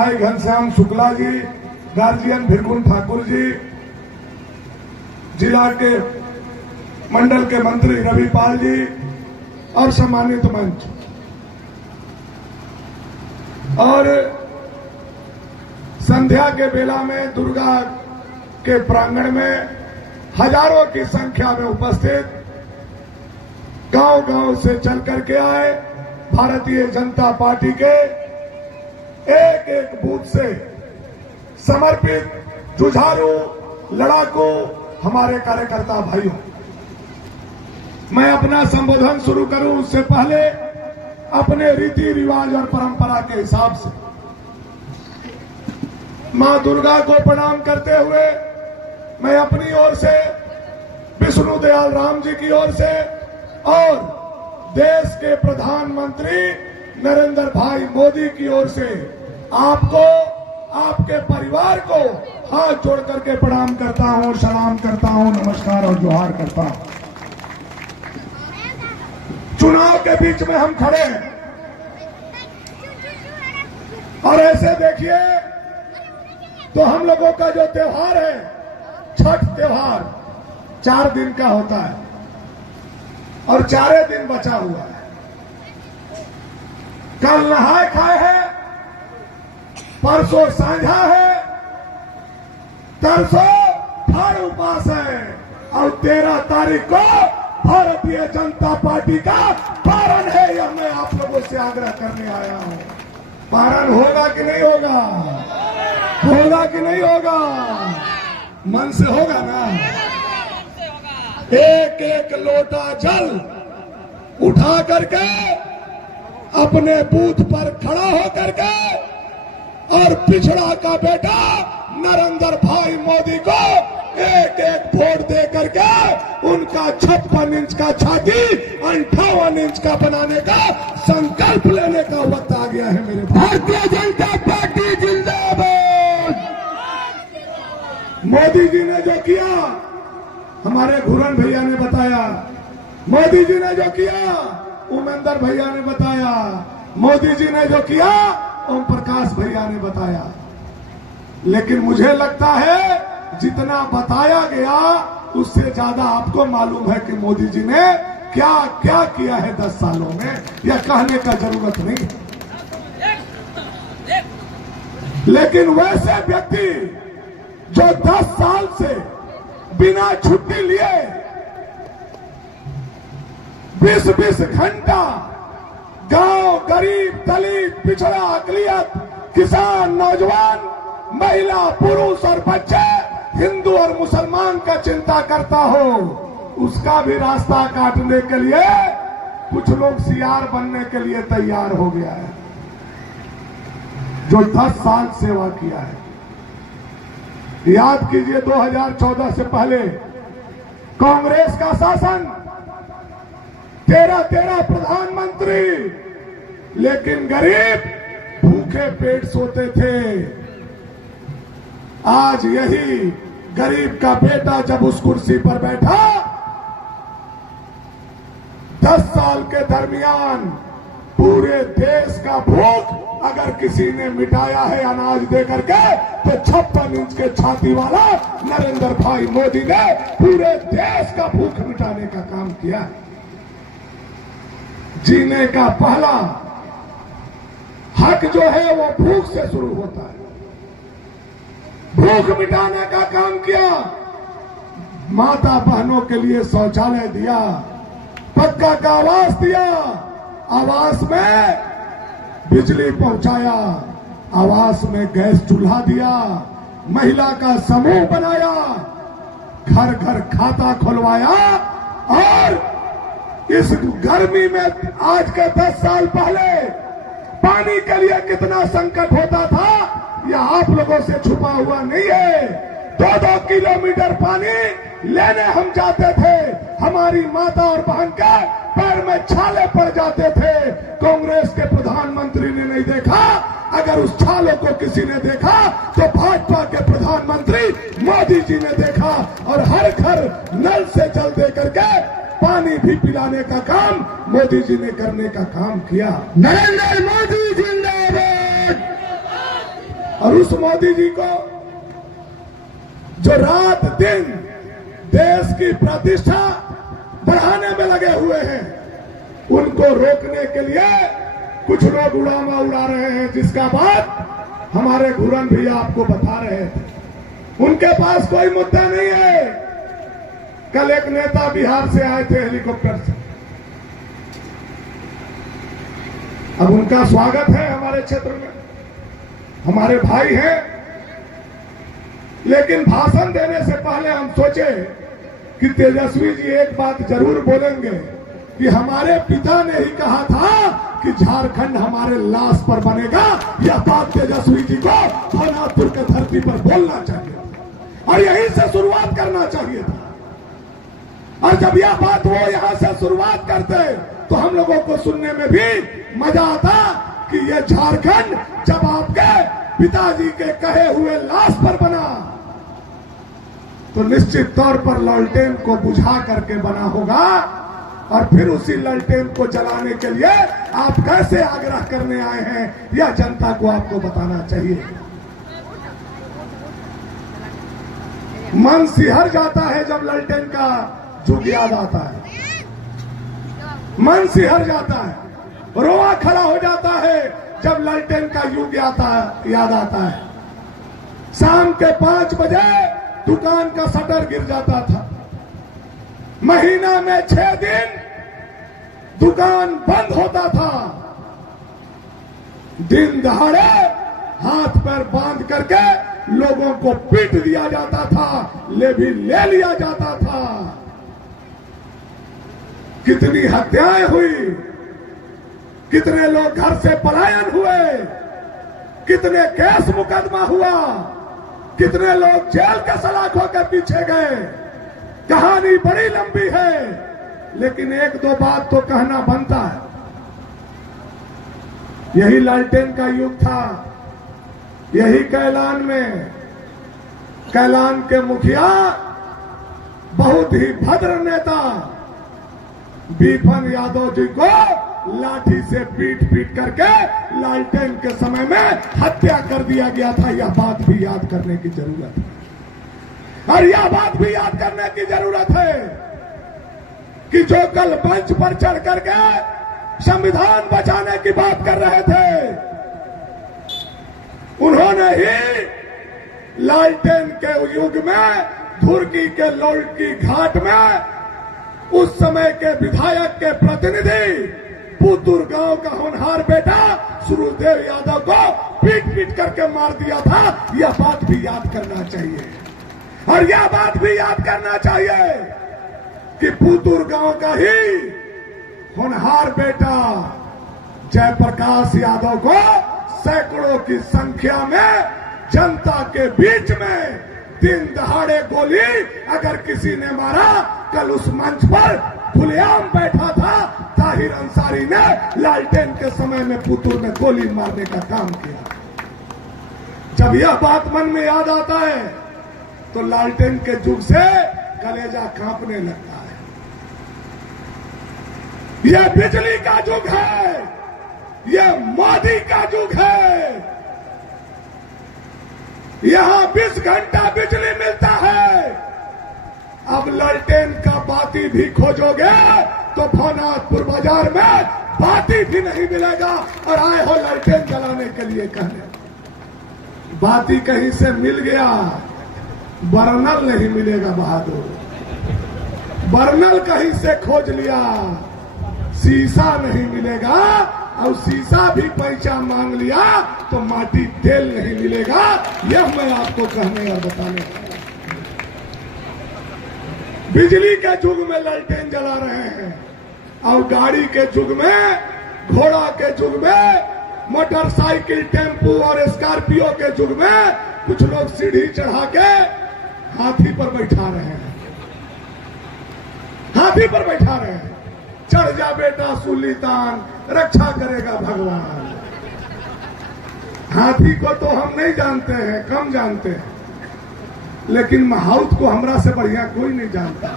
भाई घनश्याम शुक्ला जी, गार्जियन भिरकुन ठाकुर जी, जिला के मंडल के मंत्री रविपाल जी और सम्मानित मंच और संध्या के बेला में दुर्गा के प्रांगण में हजारों की संख्या में उपस्थित गांव-गांव से चल करके आए भारतीय जनता पार्टी के एक एक बूथ से समर्पित जुझारू लड़ाकू हमारे कार्यकर्ता भाइयों, मैं अपना संबोधन शुरू करूं उससे पहले अपने रीति रिवाज और परंपरा के हिसाब से मां दुर्गा को प्रणाम करते हुए मैं अपनी ओर से, विष्णु दयाल राम जी की ओर से और देश के प्रधानमंत्री नरेंद्र भाई मोदी की ओर से आपको, आपके परिवार को हाथ जोड़ करके प्रणाम करता हूं, सलाम करता हूं, नमस्कार और जोहार करता हूं। चुनाव के बीच में हम खड़े हैं और ऐसे देखिए तो हम लोगों का जो त्योहार है, छठ त्योहार 4 दिन का होता है और 4 दिन बचा हुआ है। कल नहाए खाए है, परसों साझा है, तरसों फल उपास है और 13 तारीख को भारतीय जनता पार्टी का पारण है। यह मैं आप लोगों से आग्रह करने आया हूं। पारण होगा कि नहीं होगा? होगा कि नहीं होगा? मन से होगा ना? एक एक लोटा जल उठा करके अपने बूथ पर खड़ा होकर के और पिछड़ा का बेटा नरेंद्र भाई मोदी को एक एक वोट दे करके उनका 56 इंच का छाती 58 इंच का बनाने का संकल्प लेने का वक्त आ गया है। मेरे भारतीय जनता पार्टी जिंदाबाद। मोदी जी ने जो किया, हमारे घुरन भैया ने बताया, मोदी जी ने जो किया उमेंद्र भैया ने बताया, मोदी जी ने जो किया ओम प्रकाश भैया ने बताया। लेकिन मुझे लगता है जितना बताया गया उससे ज्यादा आपको मालूम है कि मोदी जी ने क्या क्या किया है 10 सालों में। यह कहने का जरूरत नहीं। लेकिन वैसे व्यक्ति जो 10 साल से बिना छुट्टी लिए 20-20 घंटा गांव, गरीब, दलित, पिछड़ा, अकलियत, किसान, नौजवान, महिला, पुरुष और बच्चे, हिंदू और मुसलमान का चिंता करता हो, उसका भी रास्ता काटने के लिए कुछ लोग सीआर बनने के लिए तैयार हो गया है, जो 10 साल सेवा किया है। याद कीजिए 2014 से पहले कांग्रेस का शासन, 13 प्रधानमंत्री, लेकिन गरीब भूखे पेट सोते थे। आज यही गरीब का बेटा जब उस कुर्सी पर बैठा, 10 साल के दरमियान पूरे देश का भूख अगर किसी ने मिटाया है अनाज देकर के, तो 56 इंच के छाती वाला नरेंद्र भाई मोदी ने पूरे देश का भूख मिटाने का काम किया। जीने का पहला हक जो है वो भूख से शुरू होता है। भूख मिटाने का काम किया, माता बहनों के लिए शौचालय दिया, पक्का का आवास दिया, आवास में बिजली पहुंचाया, आवास में गैस चूल्हा दिया, महिला का समूह बनाया, घर घर खाता खुलवाया। और इस गर्मी में आज के 10 साल पहले पानी के लिए कितना संकट होता था, यह आप लोगों से छुपा हुआ नहीं है। 2-2 किलोमीटर पानी लेने हम जाते थे, हमारी माता और बहन के पैर में छाले पड़ जाते थे। कांग्रेस के प्रधानमंत्री ने नहीं देखा, अगर उस छाले को किसी ने देखा तो भाजपा के प्रधानमंत्री मोदी जी ने देखा और हर घर नल से जल दे करके पानी भी पिलाने का काम मोदी जी ने करने का काम किया। नरेंद्र मोदी जिंदाबाद, और उस मोदी जी को जो रात दिन देश की प्रतिष्ठा बढ़ाने में लगे हुए हैं, उनको रोकने के लिए कुछ लोग उड़ामा उड़ा रहे हैं, जिसका बात हमारे घुरन भी आपको बता रहे थे। उनके पास कोई मुद्दा नहीं है। कल एक नेता बिहार से आए थे हेलीकॉप्टर से। अब उनका स्वागत है हमारे क्षेत्र में, हमारे भाई हैं, लेकिन भाषण देने से पहले हम सोचे कि तेजस्वी जी एक बात जरूर बोलेंगे कि हमारे पिता ने ही कहा था कि झारखंड हमारे लाश पर बनेगा। यह बात तेजस्वी जी को भवनाथपुर के धरती पर बोलना चाहिए और यहीं से शुरुआत करना चाहिए था। और जब यह बात वो यहां से शुरुआत करते तो हम लोगों को सुनने में भी मजा आता कि ये झारखंड जब आपके पिताजी के कहे हुए लाश पर बना तो निश्चित तौर पर लालटेन को बुझा करके बना होगा। और फिर उसी लालटेन को जलाने के लिए आप कैसे आग्रह करने आए हैं, यह जनता को आपको बताना चाहिए। मन सिहर जाता है जब लालटेन का जुग याद आता है, मन सिहर जाता है, रोआ खड़ा हो जाता है जब लालटेन का युग याद आता है। शाम के 5 बजे दुकान का शटर गिर जाता था, महीना में 6 दिन दुकान बंद होता था, दिन दहाड़े हाथ पैर बांध करके लोगों को पीट दिया जाता था, ले लिया जाता था। कितनी हत्याएं हुई, कितने लोग घर से पलायन हुए, कितने केस मुकदमा हुआ, कितने लोग जेल के सलाखों के पीछे गए। कहानी बड़ी लंबी है, लेकिन एक दो बात तो कहना बनता है। यही लालटेन का युग था। यही कैलान में कैलान के मुखिया बहुत ही भद्र नेता बीपन यादव जी को लाठी से पीट करके लालटेन के समय में हत्या कर दिया गया था। यह बात भी याद करने की जरूरत है। और यह बात भी याद करने की जरूरत है कि जो कल मंच पर चढ़ करके संविधान बचाने की बात कर रहे थे, उन्होंने ही लालटेन के युग में धुर्की के लौड़की घाट में उस समय के विधायक के प्रतिनिधि पुतुर गांव का होनहार बेटा सुरुदेव यादव को पीट करके मार दिया था। यह बात भी याद करना चाहिए। और यह बात भी याद करना चाहिए कि पुतुर गांव का ही होनहार बेटा जयप्रकाश यादव को सैकड़ों की संख्या में जनता के बीच में दिन दहाड़े गोली अगर किसी ने मारा, कल उस मंच पर खुलेआम बैठा था ताहिर अंसारी ने लालटेन के समय में पुतुर में गोली मारने का काम किया। जब यह बात मन में याद आता है तो लालटेन के जुग से कलेजा कांपने लगता है। यह बिजली का युग है, यह मोदी का युग है। यहां 20 घंटा बिजली मिलता है। अब लालटेन का बाती भी खोजोगे तो भवनाथपुर बाजार में बाती भी नहीं मिलेगा। और आए हो लालटेन जलाने के लिए कहने, बाती कहीं से मिल गया, बर्नल नहीं मिलेगा बहादुर। बर्नल कहीं से खोज लिया, शीशा नहीं मिलेगा। और शीशा भी पैसा मांग लिया तो माटी तेल नहीं मिलेगा। यह मैं आपको कहने और बताने वाला। बिजली के युग में लालटेन जला रहे हैं और गाड़ी के युग में, घोड़ा के युग में, मोटरसाइकिल, टेम्पू और स्कॉर्पियो के युग में कुछ लोग सीढ़ी चढ़ा के हाथी पर बैठा रहे हैं। हाथी पर बैठा रहे हैं। चढ़ जा बेटा सुल्तान, रक्षा करेगा भगवान। हाथी को तो हम नहीं जानते हैं, कम जानते हैं, लेकिन महाउत को हमरा से बढ़िया कोई नहीं जानता।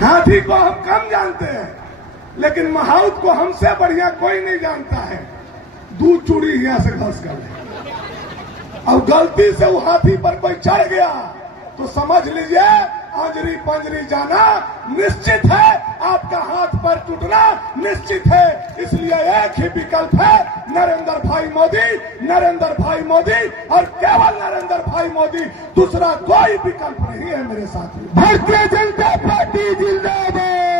हाथी को हम कम जानते हैं, लेकिन महाउत को हमसे बढ़िया कोई नहीं जानता है। दूध चूड़ी यहाँ से घस कर ले, और गलती से वो हाथी पर कोई चढ़ गया तो समझ लीजिए आंजरी पंजरी जाना निश्चित है, आपका हाथ पर टूटना निश्चित है। इसलिए एक ही विकल्प है, नरेंद्र भाई मोदी, नरेंद्र भाई मोदी और केवल नरेंद्र भाई मोदी, दूसरा कोई विकल्प नहीं है मेरे साथी। भारतीय जनता पार्टी जिंदाबाद।